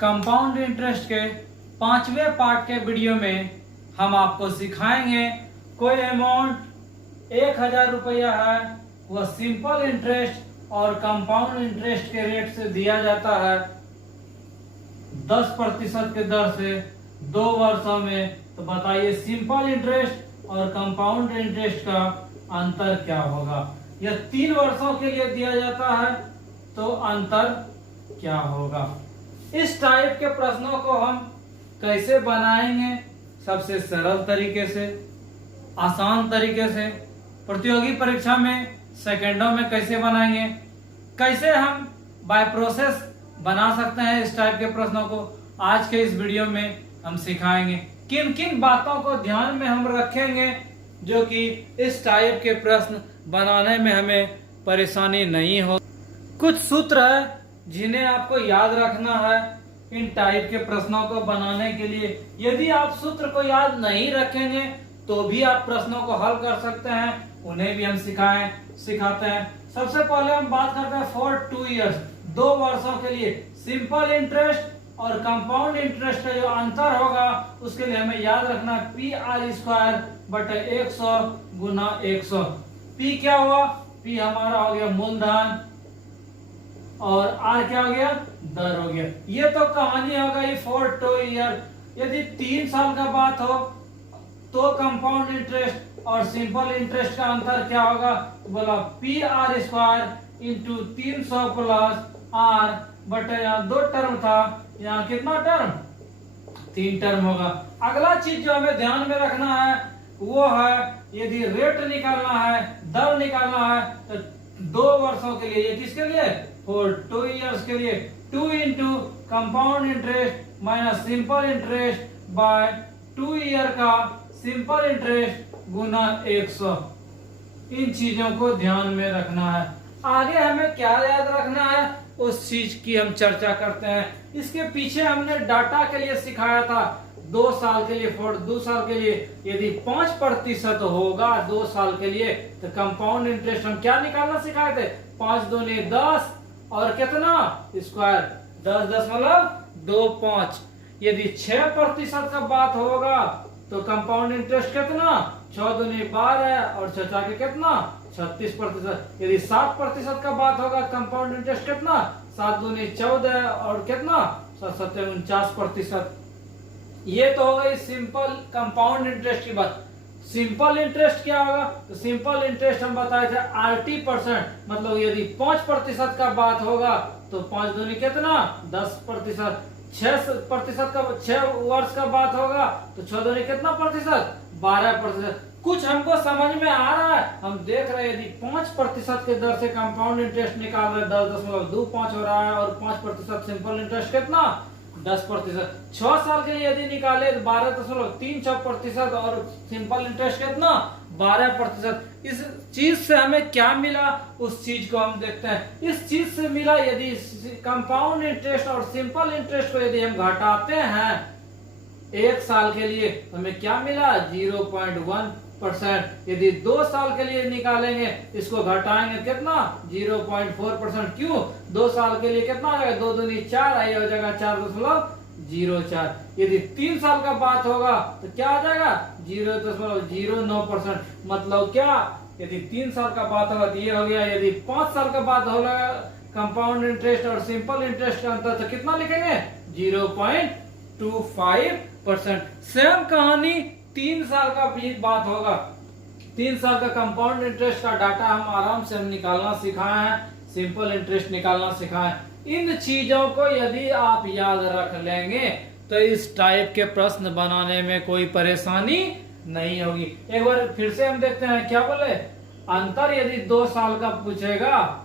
Compound interest के 5वें part के वीडियो में हम आपको सिखाएंगे कोई अमाउंट 1000 रुपया है, वह सिंपल इंटरेस्ट और कंपाउंड इंटरेस्ट के रेट से दिया जाता है 10% के दर से 2 वर्षों में। तो बताइए सिंपल इंटरेस्ट और कंपाउंड इंटरेस्ट का अंतर क्या होगा। यह 3 वर्षों के लिए दिया जाता है तो अंतर क्या होगा। इस टाइप के प्रश्नों को हम कैसे बनाएंगे, सबसे सरल तरीके से, आसान तरीके से, प्रतियोगी परीक्षा में सेकंडों में कैसे बनाएंगे, कैसे हम बाय प्रोसेस बना सकते हैं इस टाइप के प्रश्नों को, आज के इस वीडियो में हम सिखाएंगे। किन किन बातों को ध्यान में हम रखेंगे जो कि इस टाइप के प्रश्न बनाने में हमें परेशानी नहीं हो। कुछ सूत्र है जिन्हें आपको याद रखना है इन टाइप के प्रश्नों को बनाने के लिए। यदि आप सूत्र को याद नहीं रखेंगे तो भी आप प्रश्नों को हल कर सकते हैं, उन्हें भी हम सिखाते हैं। सबसे पहले हम बात करते हैं फॉर 2 इयर्स, 2 वर्षों के लिए सिंपल इंटरेस्ट और कंपाउंड इंटरेस्ट का जो अंतर होगा उसके लिए हमें याद रखना है PR² बटे 100 गुना 100। P क्या हुआ, P हमारा हो गया मूलधन और R क्या हो गया, दर हो गया। ये तो कहानी हो गई फॉर 2 ईयर। यदि 3 साल का बात हो तो कंपाउंड इंटरेस्ट और सिंपल इंटरेस्ट का अंतर क्या होगा, तो बोला PR² इंटू 300 प्लस R बटे यहाँ 2 टर्म था, यहाँ कितना टर्म, 3 टर्म होगा। अगला चीज जो हमें ध्यान में रखना है वो है यदि रेट निकालना है, दर निकालना है तो 2 वर्षों के लिए, ये किसके लिए, फॉर 2 इयर्स के लिए 2 into compound interest minus simple interest by 2 year का सिंपल इंटरेस्ट गुना 100। इन चीजों को ध्यान में रखना है। आगे हमें क्या याद रखना है उस चीज की हम चर्चा करते हैं। इसके पीछे हमने डाटा के लिए सिखाया था 2 साल के लिए, फॉर 2 साल के लिए यदि 5% होगा 2 साल के लिए तो कंपाउंड इंटरेस्ट हम क्या निकालना सिखाए थे, 5 दूनी 10 और कितना स्क्वायर 10.25। यदि 6% का बात होगा तो कंपाउंड इंटरेस्ट कितना, 6 दूनी 12 और 6 के कितना 36%। यदि 7% का बात होगा कंपाउंड इंटरेस्ट कितना, 7 दूनी 14 और कितना 49%। ये तो हो गई सिंपल कंपाउंड इंटरेस्ट की बात। सिंपल इंटरेस्ट क्या होगा, तो सिंपल इंटरेस्ट हम बताए थे 80%, मतलब यदि 5% का बात होगा तो 5 दूनी कितना 10%। 6% का 6 वर्ष का बात होगा तो 6 दूनी कितना प्रतिशत 12%। कुछ हमको समझ में आ रहा है, हम देख रहे हैं यदि 5% के दर से कंपाउंड इंटरेस्ट निकाल रहे 10.25 हो रहा है और 5% सिंपल इंटरेस्ट कितना 10%। 6 साल के लिए यदि निकाले तो 12.36% और सिंपल इंटरेस्ट कितना 12%। इस चीज से हमें क्या मिला उस चीज को हम देखते हैं। इस चीज से मिला यदि कंपाउंड इंटरेस्ट और सिंपल इंटरेस्ट को यदि हम घटाते हैं 1 साल के लिए तो हमें क्या मिला 0.1%। यदि 2 साल के लिए निकालेंगे इसको घटाएंगे कितना 0.4%। क्यों, 2 साल के लिए कितना आ जाएगा, 2 दूनी 4 आई हो जाएगा 4.04। यदि 3 साल का बात होगा तो क्या आ जाएगा 0.09%। मतलब क्या, यदि 3 साल का बात होगा तो ये हो गया। यदि 5 साल का बात होगा कंपाउंड इंटरेस्ट और सिंपल इंटरेस्ट का अंतर तो कितना लिखेंगे 0.25%। सेम कहानी 3 साल का भी बात होगा। 3 साल का कंपाउंड इंटरेस्ट का डाटा हम आराम से हम निकालना सिखाए हैं, सिंपल इंटरेस्ट निकालना सिखाए। इन चीजों को यदि आप याद रख लेंगे तो इस टाइप के प्रश्न बनाने में कोई परेशानी नहीं होगी। एक बार फिर से हम देखते हैं क्या बोले, अंतर यदि 2 साल का पूछेगा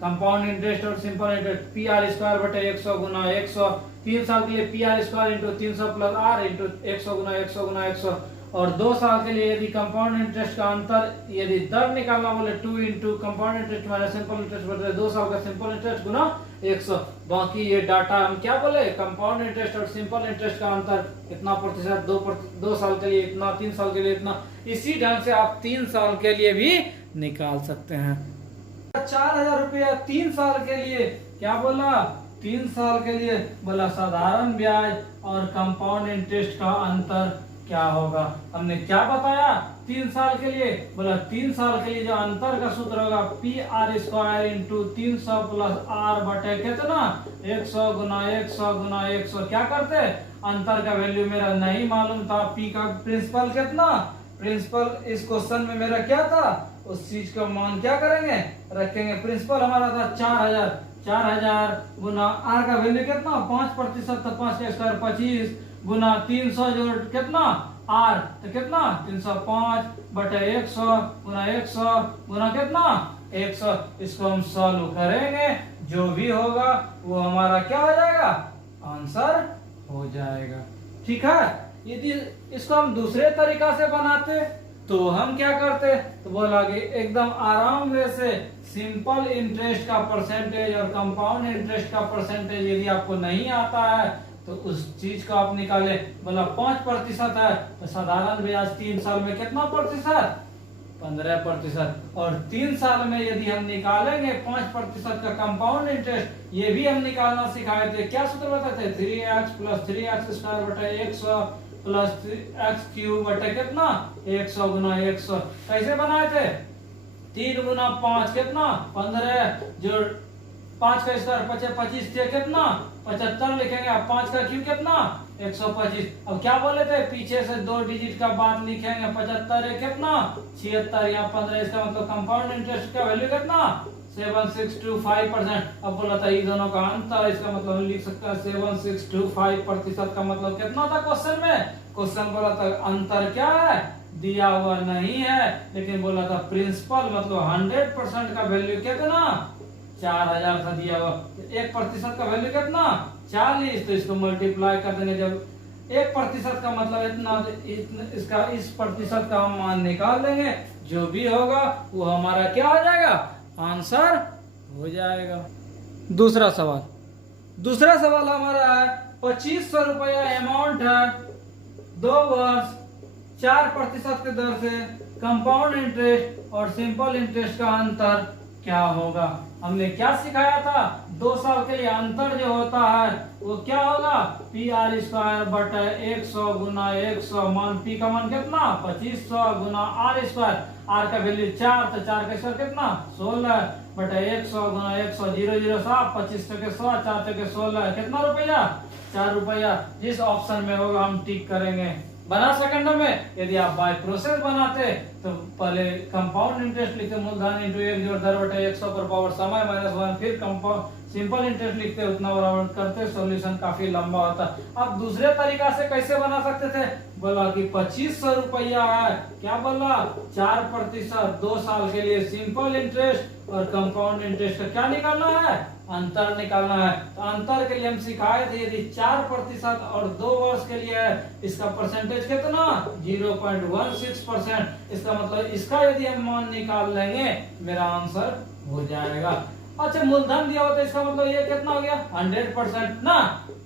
कंपाउंड इंटरेस्ट और सिंपल इंटरेस्ट PR² बटे 100 गुना 100। 3 साल के लिए PR² into 300 plus R into 100 गुना 100 गुना 100। और 2 साल के लिए यदि कंपाउंड इंटरेस्ट का अंतर यदि दर निकालना बोले 2 into compound interest minus simple interest बटे 2 साल का सिंपल इंटरेस्ट गुना 100। बाकी ये डाटा हम क्या बोले, कंपाउंड इंटरेस्ट और सिंपल इंटरेस्ट का अंतर कितना प्रतिशत, 2 साल के लिए इतना, 3 साल के लिए इतना। इसी ढंग से आप 3 साल के लिए भी निकाल सकते हैं। 4000 रुपया 3 साल के लिए, क्या बोला 3 साल के लिए बोला साधारण ब्याज और कंपाउंड इंटरेस्ट का अंतर क्या होगा। हमने क्या बताया 3 साल के लिए, बोला 3 साल के लिए जो अंतर का सूत्र होगा PR² इंटू 300 प्लस R बटे कितना 100 गुना 100 गुना 100। क्या करते, अंतर का वैल्यू मेरा नहीं मालूम था, P का प्रिंसिपल कितना, प्रिंसिपल इस क्वेश्चन में मेरा क्या था, उस चीज का मान क्या करेंगे रखेंगे। प्रिंसिपल हमारा था 4000, 4000 गुना R का वैल्यू कितना 5%, तो 5 का स्क्वायर 25 गुना 300 जो कितना R तो कितना 305 बटे 100 गुना 100 गुना कितना 100। इसको हम सॉल्व करेंगे, जो भी होगा वो हमारा क्या हो जाएगा, आंसर हो जाएगा। ठीक है, यदि इसको हम दूसरे तरीका से बनाते तो हम क्या करते, तो बोला कि एकदम आराम से सिंपल इंटरेस्ट का परसेंटेज और कंपाउंड इंटरेस्ट का परसेंटेज यदि आपको नहीं आता है तो उस चीज को आप निकाले। बोला 5% है तो साधारण ब्याज 3 साल में कितना प्रतिशत 15%, और 3 साल में यदि हम निकालेंगे 5% का कंपाउंड इंटरेस्ट, ये भी हम निकालना सिखाए थे। क्या सूत्र बताते, 3x प्लस 3x² बटे 100 प्लस x³ बटे कितना 100 गुना 100। कैसे बनाए थे, 3 गुना 5 कितना 15, जो 5 का स्क्वायर 25 थे कितना 75 लिखेंगे। अब 5 का क्यूब कितना 125। अब क्या बोले थे, पीछे से 2 डिजिट का बात लिखेंगे, 75 है कितना 76, यहाँ 15, इसका मतलब कंपाउंड इंटरेस्ट का वैल्यू कितना 7625%। अब बोला था ये दोनों का अंतर, इसका मतलब हम लिख सकते हैं 7625% का मतलब कितना था क्वेश्चन में, क्वेश्चन बोला था अंतर क्या है दिया हुआ नहीं है, लेकिन बोला था प्रिंसिपल मतलब 100% का वैल्यू कितना 4000 था दिया हुआ, 1% का वैल्यू कितना 40, तो इसको मल्टीप्लाई कर देंगे। जब 1% का मतलब इतना, इसका इस प्रतिशत का हम मान निकाल देंगे, जो भी होगा वो हमारा क्या हो जाएगा, आंसर हो जाएगा। दूसरा सवाल हमारा है 2500 रुपया अमाउंट है, 2 वर्ष 4% के दर से कंपाउंड इंटरेस्ट और सिंपल इंटरेस्ट का अंतर क्या होगा। हमने क्या सिखाया था, 2 साल के लिए अंतर जो होता है वो क्या होगा, PR² बटे 100 गुना 100, मान P का मान कितना 2500 गुना R², R का वैल्यू 4, तो 4 का स्क्वायर कितना 16 बटे 100 गुना 100, 0 0 7, 25 के 100, 4 के 16, कितना रुपया 4 रुपया। जिस ऑप्शन में होगा हम टिक करेंगे। बना सेकंड में, यदि आप बाय प्रोसेस बनाते तो पहले कंपाउंड इंटरेस्ट लिखते मूलधन इंटू 1 जोड़ दर बटे 100 पर पावर समय -1, फिर कंपाउंड सिंपल इंटरेस्ट लिखते उतना बराबर करते, सॉल्यूशन काफी लंबा होता। अब दूसरे तरीका से कैसे बना सकते थे, बोला कि 2500 रुपया है, क्या बोला 4%, 2 साल के लिए सिंपल इंटरेस्ट और कंपाउंड इंटरेस्ट का क्या निकालना है, अंतर निकालना है। तो अंतर के लिए हम सिखाए थे यदि 4% और 2 वर्ष के लिए है, इसका परसेंटेज कितना 0.16%, इसका मतलब इसका यदि हम मान निकाल लेंगे मेरा आंसर हो जाएगा। अच्छा, मूलधन दिया होता है, इसका मतलब ये कितना हो गया 100% ना,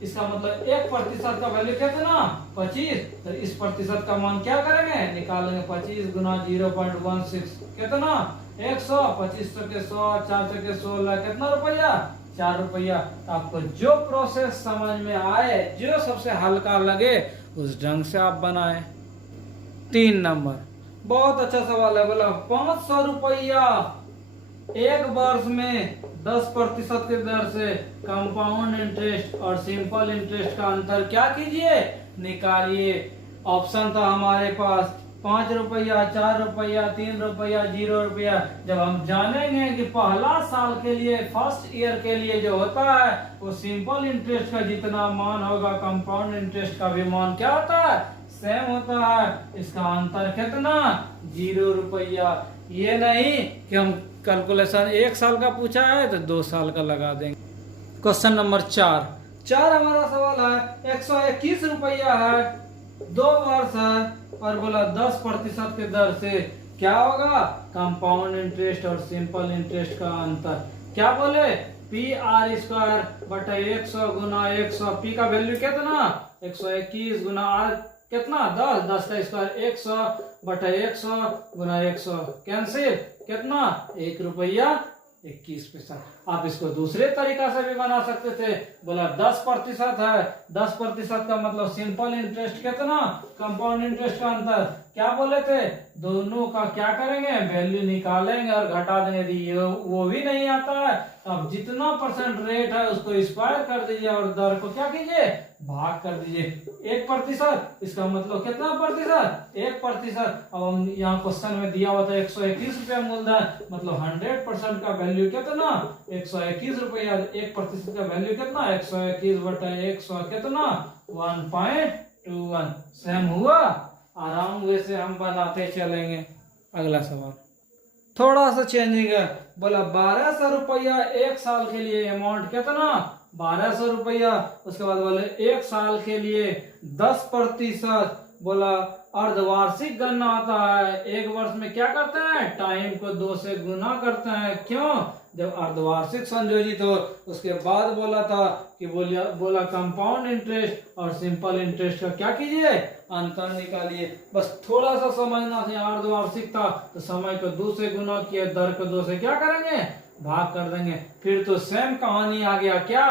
इसका मतलब 1% का वैल्यू कितना 25, तो इस प्रतिशत का मान क्या करेंगे निकालेंगे, 25 गुना 0.16 कितना 100, 25 के 100, 4 के 16, कितना रुपया 4 रुपया। आपको जो प्रोसेस समझ में आए, जो सबसे हल्का लगे उस ढंग से आप बनाए। 3 नंबर बहुत अच्छा सवाल है, बोला 500 रुपया 1 वर्ष में 10% के दर से कंपाउंड इंटरेस्ट और सिंपल इंटरेस्ट का अंतर क्या कीजिए निकालिए। ऑप्शन था हमारे पास 5 रुपया, 4 रुपया, 3 रुपया, 0 रुपया। जब हम जानेंगे कि पहला साल के लिए फर्स्ट ईयर के लिए जो होता है वो सिंपल इंटरेस्ट का जितना मान होगा कंपाउंड इंटरेस्ट का भी मान क्या होता है सेम होता है, इसका अंतर कितना 0 रुपया। ये नहीं कि हम कैलकुलेशन 1 साल का पूछा है तो 2 साल का लगा देंगे। क्वेश्चन नंबर 4 हमारा सवाल है 121 रुपया है, 2 वर्ष है और बोला 10% के दर से क्या होगा कंपाउंड इंटरेस्ट और सिंपल इंटरेस्ट का अंतर। क्या बोले PR² बटे 100 गुना 100, P का वैल्यू कितना 121 गुना R कितना 10, 10 का स्क्वायर 100 बटे 100 गुना 100, कैंसिल कितना 1 रुपया 21 पैसा। आप इसको दूसरे तरीका से भी बना सकते थे। बोला 10% है, 10% का मतलब सिंपल इंटरेस्ट कितना, कंपाउंड इंटरेस्ट का अंतर क्या बोले थे, दोनों का क्या करेंगे, वैल्यू निकालेंगे और घटा देंगे। यदि ये वो भी नहीं आता है तो आप जितना परसेंट रेट है उसको स्क्वायर कर दीजिए और दर को क्या कीजिए, भाग कर दीजिए। 1%, इसका मतलब कितना प्रतिशत, 1%। अब हम यहाँ क्वेश्चन में दिया हुआ था 121 रुपया मूलधन, मतलब 100% का वैल्यू कितना, 121 रुपया। 1% का वैल्यू कितना, 121/100 कितना, 1.21। सेम हुआ, आराम से हम बनाते चलेंगे। अगला सवाल थोड़ा सा चेंजिंग है। बोला 1200 रुपया एक साल के लिए, अमाउंट कितना, 1200 रुपया। उसके बाद बोले एक साल के लिए 10%। बोला अर्धवार्षिक गणना आता है, एक वर्ष में क्या करते हैं, टाइम को 2 से गुना करते हैं। क्यों, जब अर्धवार्षिक संयोजित हो। उसके बाद बोला था कि बोला कंपाउंड इंटरेस्ट और सिंपल इंटरेस्ट का क्या कीजिए, अंतर निकालिए। बस थोड़ा सा समझना था, अर्धवार्षिक था तो समय को 2 से गुना किया, दर को 2 से क्या करेंगे, भाग कर देंगे। फिर तो सेम कहानी आ गया। क्या,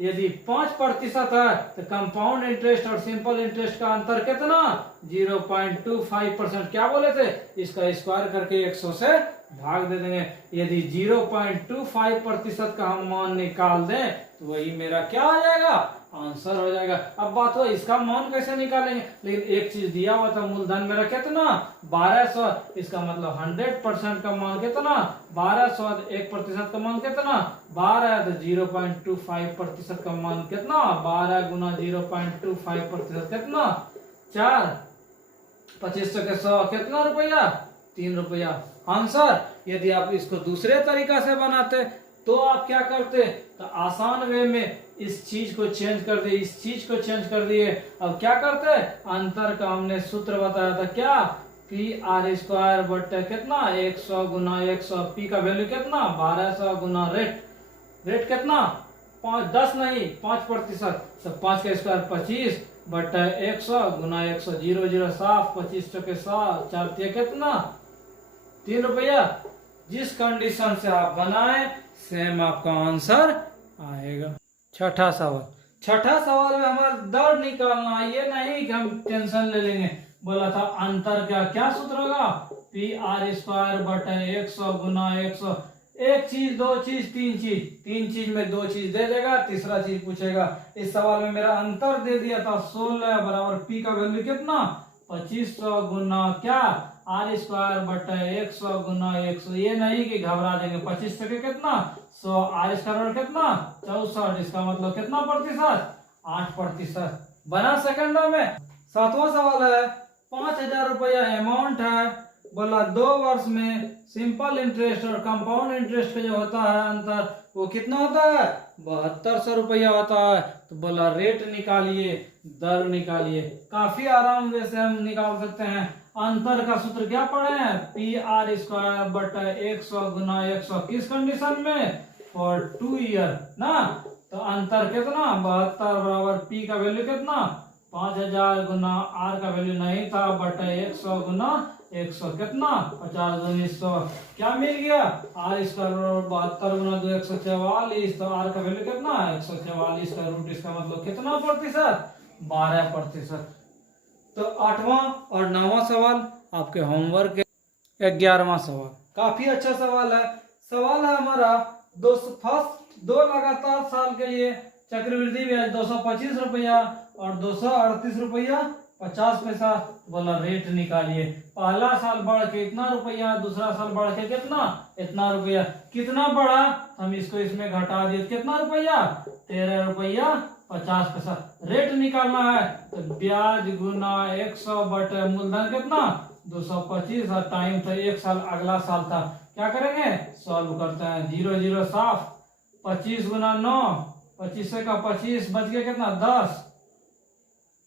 यदि 5% है तो कंपाउंड इंटरेस्ट और सिंपल इंटरेस्ट का अंतर कितना, 0.25%। क्या बोले थे, इसका स्क्वायर करके 100 से भाग दे देंगे। यदि 0.25% का हम मान निकाल दें तो वही मेरा क्या हो जाएगा, आंसर हो जाएगा। अब बात हो इसका मान कैसे निकालेंगे, लेकिन एक चीज दिया हुआ था, मूलधन मेरा कितना, 1200। इसका मतलब 100% का मान कितना, 1200। 1% का मान कितना, 12। तो 0.25% का मान कितना, 12 गुना 0.25% कितना, 4। 2500 के 100 कितना रुपया, 3 रुपया। आंसर। यदि आप इसको दूसरे तरीका से बनाते तो आप क्या करते, तो आसान वे में इस चीज को चेंज कर दिए, इस चीज को चेंज कर दिए। अब क्या करते, अंतर का हमने सूत्र बताया था, क्या, PR² बटे कितना, 100 गुना 100। P का वैल्यू कितना, 1200 गुना रेट कितना, 10 नहीं 5%। तो 5 का स्क्वायर 25 बटे 100 गुना 100। 0 0 साफ, 25 चौके 100, 4 तिया कितना, 3 रुपया। जिस कंडीशन से आप बनाए सेम आपका आंसर आएगा। छठा सवाल में हमारा दर निकालना, ये नहीं कि हम टेंशन ले लेंगे। बोला था अंतर क्या सूत्र होगा, PR² बटे 100 गुना 100। एक चीज, दो चीज, तीन चीज में 2 चीज दे देगा, तीसरा चीज पूछेगा। इस सवाल में मेरा अंतर दे दिया था 16 बराबर P का वैल्यू कितना, 2500 गुना क्या, R² बटे 100 गुना 100। ये नहीं कि घबरा जाएंगे, 25 टके कितना, 100। R² कितना, 64। इसका मतलब कितना प्रतिशत, 8%। बना सेकंडों में। 7वां सवाल है, 5000 रुपया अमाउंट है। बोला 2 वर्ष में सिंपल इंटरेस्ट और कंपाउंड इंटरेस्ट का जो होता है अंतर, वो कितना होता है, 7200 रुपया होता है। तो बोला रेट निकालिए, दर निकालिए। काफी आराम से हम निकाल सकते हैं। अंतर का सूत्र क्या पढ़े हैं, PR² बटे 100 गुना 100। किस कंडीशन में, फॉर 2 ईयर ना। तो अंतर कितना, 72 बराबर P का वैल्यू कितना, 5000 गुना R का वैल्यू नहीं था, बटे 100 गुना 100 कितना, 50 दूनी 100। क्या मिल गया, R² 72 गुना 2 144। तो R का वैल्यू कितना, 144 का रूट। इसका मतलब कितना प्रतिशत, 12%। तो 8वां और 9वां सवाल आपके होमवर्क के। 11वां सवाल काफी अच्छा सवाल है। सवाल है हमारा, 2 लगातार साल के लिए चक्रवृद्धि ब्याज 225 रुपया और 238 रुपया 50 पैसा। बोला रेट निकालिए। पहला साल बढ़ के इतना रुपया, दूसरा साल बढ़ के कितना, इतना रुपया। कितना बढ़ा, हम इसको इसमें घटा दिए, कितना रुपया, 13 रुपया 50 पैसा। रेट निकालना है तो ब्याज गुना 100 बटे मूलधन कितना, 225। और टाइम था 1 साल, अगला साल था। क्या करेंगे, सॉल्व करते हैं। 0 0 साफ, 25 गुना 9, 25 से का 25 बच गया कितना, 10,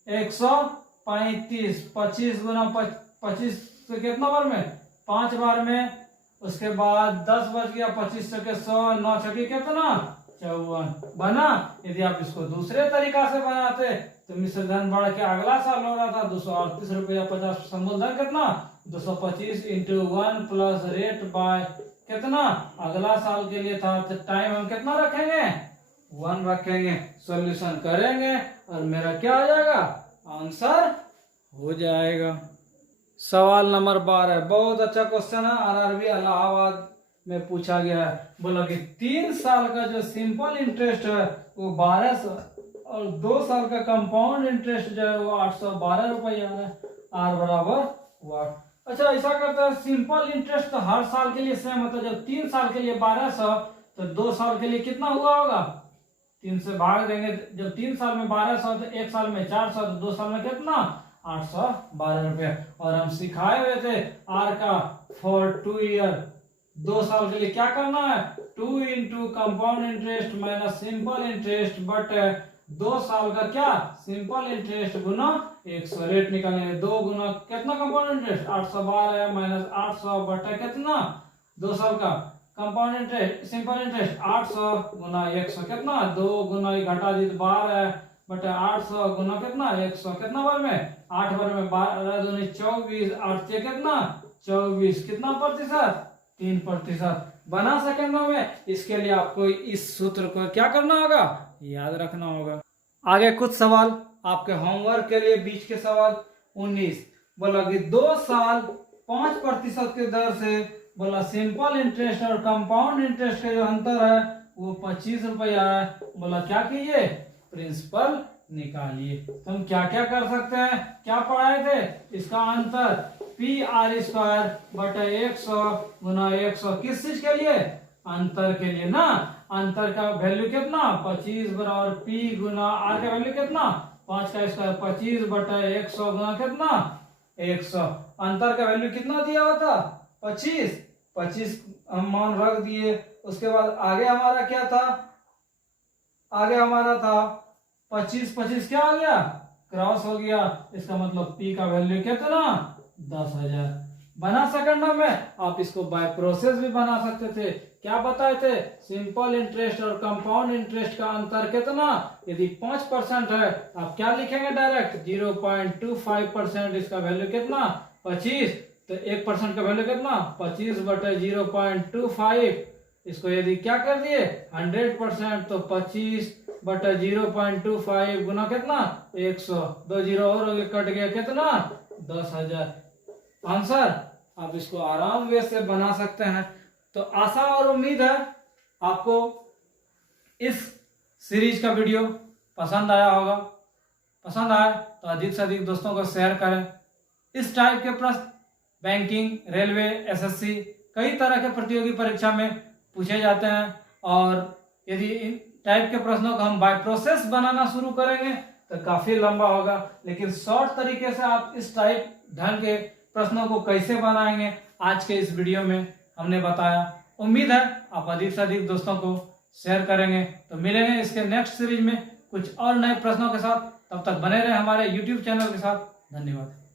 135। 25 गुना 25 से कितना बार में, 5 बार में। उसके बाद 10 बच गया, 25 से 100, 9 छके कितना, 54 बना। यदि आप इसको दूसरे तरीका से बनाते तो मिश्र धन बढ़ के अगला साल हो रहा था 238 रुपया 50 पैसा। मूलधन कितना, 225 × 1 प्लस रेट बाय कितना अगला साल के लिए था, तो टाइम हम कितना रखेंगे 1 रखेंगे, सॉल्यूशन करेंगे और मेरा क्या आ जाएगा, आंसर हो जाएगा। सवाल नंबर 12, बहुत अच्छा क्वेश्चन है, आरआरबी इलाहाबाद में पूछा गया है। बोला कि 3 साल का जो सिंपल इंटरेस्ट है वो 1200 और 2 साल का कंपाउंड इंटरेस्ट जो है वो 812 रुपया है। आर बराबर वाट। अच्छा ऐसा करता है, सिंपल इंटरेस्ट तो हर साल के लिए सेम होता है। जब 3 साल के लिए 1200 तो 2 साल के लिए कितना हुआ होगा, 3 से भाग देंगे। जब 3 साल में 1200 तो 1 साल में 400 तो 2 साल में कितना 812 रुपया। और हम सिखाए हुए थे आर का फॉर 2 ईयर, 2 साल के लिए क्या करना है, 2 into compound interest minus simple interest but 2 साल का क्या सिंपल इंटरेस्ट गुना 100। रेट निकालेंगे, 2 गुना कितना कंपाउंड इंटरेस्ट 812 माइनस 800 बटा कितना 2 साल का कंपाउंड इंटरेस्ट सिंपल इंटरेस्ट 800 गुना 100 कितना 2 गुना घटा दी 12 बटा 800 गुना कितना 100 कितना बार में 8 बार में 12 दूनी 24 8 से कितना 24 कितना प्रतिशत 3% बना सेकंडों में। इसके लिए आपको इस सूत्र को क्या करना होगा, याद रखना होगा। आगे कुछ सवाल आपके होमवर्क के लिए बीच के सवाल 19 बोला कि 2 साल 5% के दर से बोला सिंपल इंटरेस्ट और कंपाउंड इंटरेस्ट का जो अंतर है वो 25 रुपया है। बोला क्या कीजिए, प्रिंसिपल निकालिए। तो हम क्या क्या कर सकते हैं, क्या पढ़ाए थे, इसका अंतर पी आर स्क्वायर बटा 100 गुना 100 किस चीज के लिए, अंतर के लिए ना। अंतर का वैल्यू कितना 25 बराबर पी गुना आर का वैल्यू कितना 5 का स्क्वायर 25 बटा 100 गुना कितना 100। अंतर का वैल्यू कितना दिया हुआ था 25 हम मान रख दिए। उसके बाद आगे हमारा क्या था, आगे हमारा था 25 क्या आ गया क्रॉस हो गया। इसका मतलब पी का वैल्यू कितना 10,000 बना सेकंडों में। आप इसको बाय प्रोसेस भी बना सकते थे। क्या बताए थे, सिंपल इंटरेस्ट और कंपाउंड इंटरेस्ट का अंतर कितना, यदि 5% है आप क्या लिखेंगे डायरेक्ट 0.25%। इसका वैल्यू कितना 25 तो 1% का वैल्यू कितना 25 बटे 0.25। इसको यदि क्या कर दिए 100% तो 25 बटे 0.25 गुना कितना 100, 2 जीरो और कट गया कितना 10,000 आंसर। आप इसको आराम वे से बना सकते हैं। तो आशा और उम्मीद है आपको इस सीरीज का वीडियो पसंद आया होगा। पसंद आए तो अधिक से अधिक दोस्तों को शेयर करें। इस टाइप के प्रश्न बैंकिंग, रेलवे, एसएससी कई तरह के प्रतियोगी परीक्षा में पूछे जाते हैं। और यदि इन टाइप के प्रश्नों को हम बाय प्रोसेस बनाना शुरू करेंगे तो काफी लंबा होगा, लेकिन शॉर्ट तरीके से आप इस टाइप ढंग के प्रश्नों को कैसे बनाएंगे आज के इस वीडियो में हमने बताया। उम्मीद है आप अधिक से अधिक दोस्तों को शेयर करेंगे। तो मिलेंगे इसके नेक्स्ट सीरीज में कुछ और नए प्रश्नों के साथ। तब तक बने रहे हमारे YouTube चैनल के साथ। धन्यवाद।